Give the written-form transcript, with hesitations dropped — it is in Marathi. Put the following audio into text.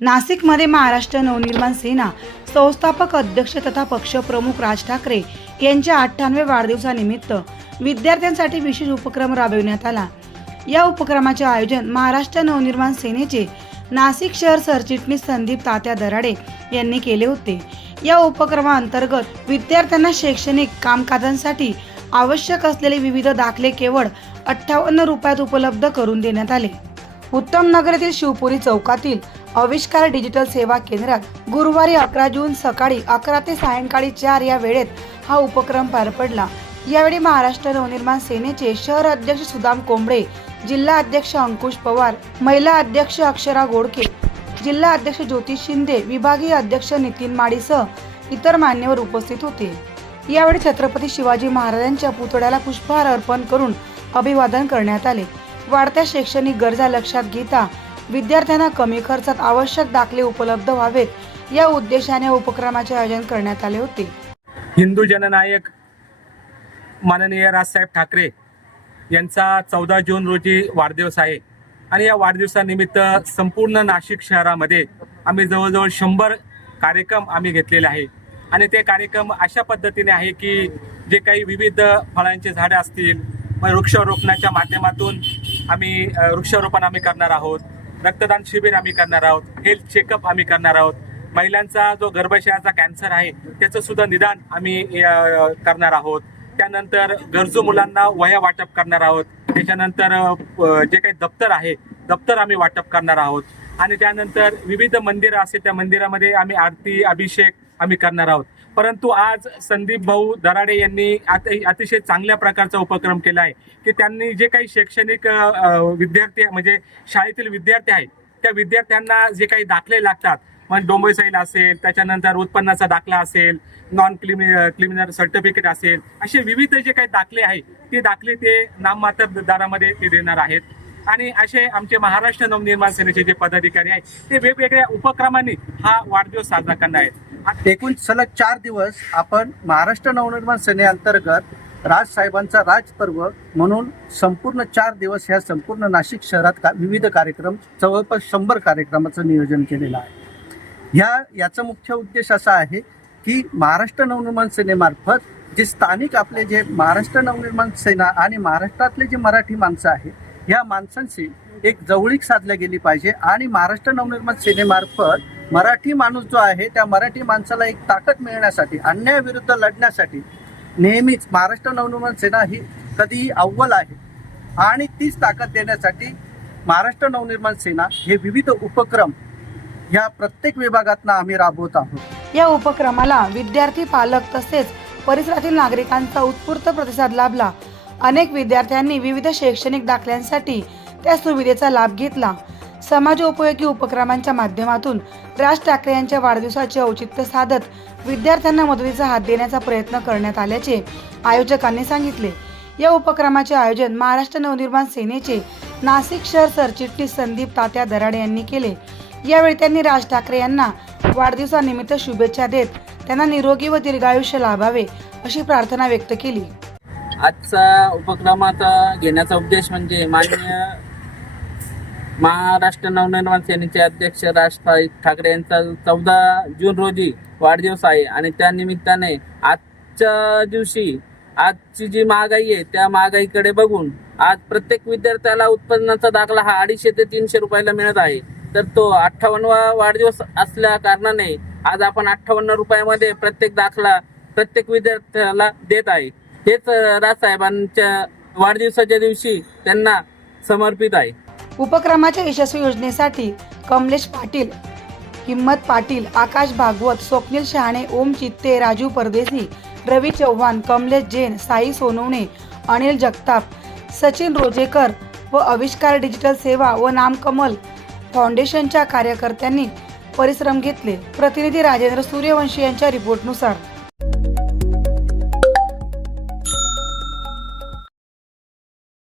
नाशिकमध्ये महाराष्ट्र नवनिर्माण सेना संस्थापक अध्यक्ष तथा पक्षप्रमुख राज ठाकरे यांच्या 98व्या वाढदिवसानिमित्त विद्यार्थ्यांसाठी विशेष उपक्रम राबविण्यात आला। या उपक्रमाचे आयोजन महाराष्ट्र नवनिर्माण सेनेचे नाशिक शहर सरचिटणीस संदीप तात्या दराडे यांनी केले होते। या उपक्रमाअंतर्गत विद्यार्थ्यांना शैक्षणिक कामकाजांसाठी आवश्यक असलेले विविध दाखले केवळ 58 रुपयात उपलब्ध करून देण्यात आले। उत्तम नगर येथील शिवपुरी चौकातील आविष्कार डिजिटल सेवा केंद्रात गुरुवारी 11 जून सकाळी 11 ते सायंकाळी 4 या वेळेत हा उपक्रम पार पडला। यावेळी महाराष्ट्र नवनिर्माण सेनेचे शहर अध्यक्ष सुदाम कोंबडे, जिल्हा अध्यक्ष अंकुश पवार, महिला अध्यक्ष अक्षरा गोडके, जिल्हा अध्यक्ष ज्योती शिंदे, विभागीय अध्यक्ष नितीन माडीसह इतर मान्यवर उपस्थित होते। यावेळी छत्रपती शिवाजी महाराजांच्या पुतळ्याला पुष्पहार अर्पण करून अभिवादन करण्यात आले। वाढत्या शैक्षणिक गरजा लक्षात घेता विद्यार्थ्यांना कमी खर्चात आवश्यक दाखले उपलब्ध व्हावेत या उद्देशाने उपक्रमाचे आयोजन करण्यात आले होते। हिंदू जननायक माननीय राजसाहेब ठाकरे यांचा 14 जून रोजी वाढदिवस आहे आणि या वाढदिवसानिमित्त संपूर्ण नाशिक शहरामध्ये आम्ही जवळजवळ 100 कार्यक्रम आम्ही घेतलेले आहे आणि ते कार्यक्रम अशा पद्धतीने आहे की जे काही विविध फळांचे झाडे असतील, वृक्षारोपणाच्या माध्यमातून आम्ही वृक्षारोपण आम्ही करणार आहोत, रक्तदान शिबिर आम्ही करणार आहोत, हेल्थ चेकअप आम्ही करणार आहोत, महिलांचा जो गर्भाशयाचा कॅन्सर आहे त्याचं सुद्धा निदान आम्ही करणार आहोत, त्यानंतर गरजू मुलांना वह्या वाटप करणार आहोत, त्याच्यानंतर जे काही दप्तर आम्ही वाटप करणार आहोत आणि त्यानंतर विविध मंदिरं असतील त्या मंदिरामध्ये आम्ही आरती अभिषेक आम्ही करणार आहोत। परंतु आज संदीप भाऊ दराडे यांनी अतिशय चांगल्या प्रकारचा उपक्रम केला आहे की त्यांनी जे काही शैक्षणिक विद्यार्थी म्हणजे शाळेतील विद्यार्थी आहेत त्या विद्यार्थ्यांना जे काही दाखले लागतात, मग डोमेसाईल असेल, त्याच्यानंतर उत्पन्नाचा दाखला असेल, नॉन क्रिमिनल सर्टिफिकेट असेल, असे विविध जे काही दाखले आहेत ते दाखले ते नाममात्र दरामध्ये ते देणार आहेत आणि असे आमचे महाराष्ट्र नवनिर्माण सेनेचे जे पदाधिकारी आहेत ते वेगवेगळ्या उपक्रमांनी हा वाढदिवस साजरा करणार आहेत। एकूण सलग 4 दिवस आपण महाराष्ट्र नवनिर्माण सेनेअंतर्गत राजसाहेबांचा राजपर्व म्हणून संपूर्ण 4 दिवस ह्या संपूर्ण नाशिक शहरात विविध कार्यक्रम जवळपास 100 कार्यक्रमाचं नियोजन केलेलं आहे। याचा मुख्य उद्देश असा आहे की महाराष्ट्र नवनिर्माण सेनेमार्फत जे स्थानिक आपले जे महाराष्ट्र नवनिर्माण सेना आणि महाराष्ट्रातले जे मराठी माणसं आहेत ह्या माणसांशी एक जवळीक साधल्या गेली पाहिजे आणि महाराष्ट्र नवनिर्माण सेनेमार्फत मराठी माणूस जो आहे त्या मराठी माणसाला एक ताकद मिळण्यासाठी, अन्यायाविरुद्ध लढण्यासाठी नेहमीच महाराष्ट्र नवनिर्माण सेना ही कधीही अव्वल आहे आणि तीच ताकद देण्यासाठी महाराष्ट्र नवनिर्माण सेना हे विविध उपक्रम या प्रत्येक विभागातून आम्ही राबवत आहोत। या उपक्रमाला विद्यार्थी, पालक तसेच परिसरातील नागरिकांचा उत्स्फूर्त प्रतिसाद लाभला। अनेक विद्यार्थ्यांनी विविध शैक्षणिक दाखल्यांसाठी त्या सुविधेचा लाभ घेतला। समाजोपयोगी उपक्रमांच्या माध्यमातून राज ठाकरे यांच्या वाढदिवसाचे औचित्य साधत विद्यार्थ्यांना मदतीचा हात देण्याचा प्रयत्न करण्यात आल्याचे आयोजकांनी सांगितले। या उपक्रमाचे आयोजन महाराष्ट्र नवनिर्माण सेनेचे नाशिक शहर सरचिटणीस संदीप तात्या दराडे यांनी केले। यावेळी त्यांनी राज ठाकरे यांना वाढदिवसानिमित्त शुभेच्छा देत त्यांना निरोगी व दीर्घायुष्य लाभावे अशी प्रार्थना व्यक्त केली। आजचा उपक्रमाचा घेण्याचा उद्देश म्हणजे माननीय महाराष्ट्र नवनिर्माण सेनेचे अध्यक्ष राज ठाकरे यांचा 14 जून रोजी वाढदिवस आहे आणि त्या निमित्ताने आजच्या दिवशी आजची जी महागाई आहे त्या महागाईकडे बघून आज प्रत्येक विद्यार्थ्याला उत्पन्नाचा दाखला हा 250 ते 300 रुपयाला मिळत आहे। तर तो 58वा वाढदिवस असल्या कारणाने आज आपण 58 रुपयामध्ये प्रत्येक दाखला प्रत्येक विद्यार्थ्याला देत आहे। हेच राजसाहेबांच्या वाढदिवसाच्या दिवशी त्यांना समर्पित आहे। उपक्रमाच्या यशस्वी योजनेसाठी कमलेश पाटील, हिम्मत पाटील, आकाश भागवत, स्वप्नील शहाणे, ओम चित्ते, राजू परदेशी, रवी चव्हाण, कमलेश जैन, साई सोनवणे, अनिल जगताप, सचिन रोजेकर व आविष्कार डिजिटल सेवा व नामकमल फाउंडेशनच्या कार्यकर्त्यांनी परिश्रम घेतले। प्रतिनिधी राजेंद्र सूर्यवंशी यांच्या रिपोर्टनुसार।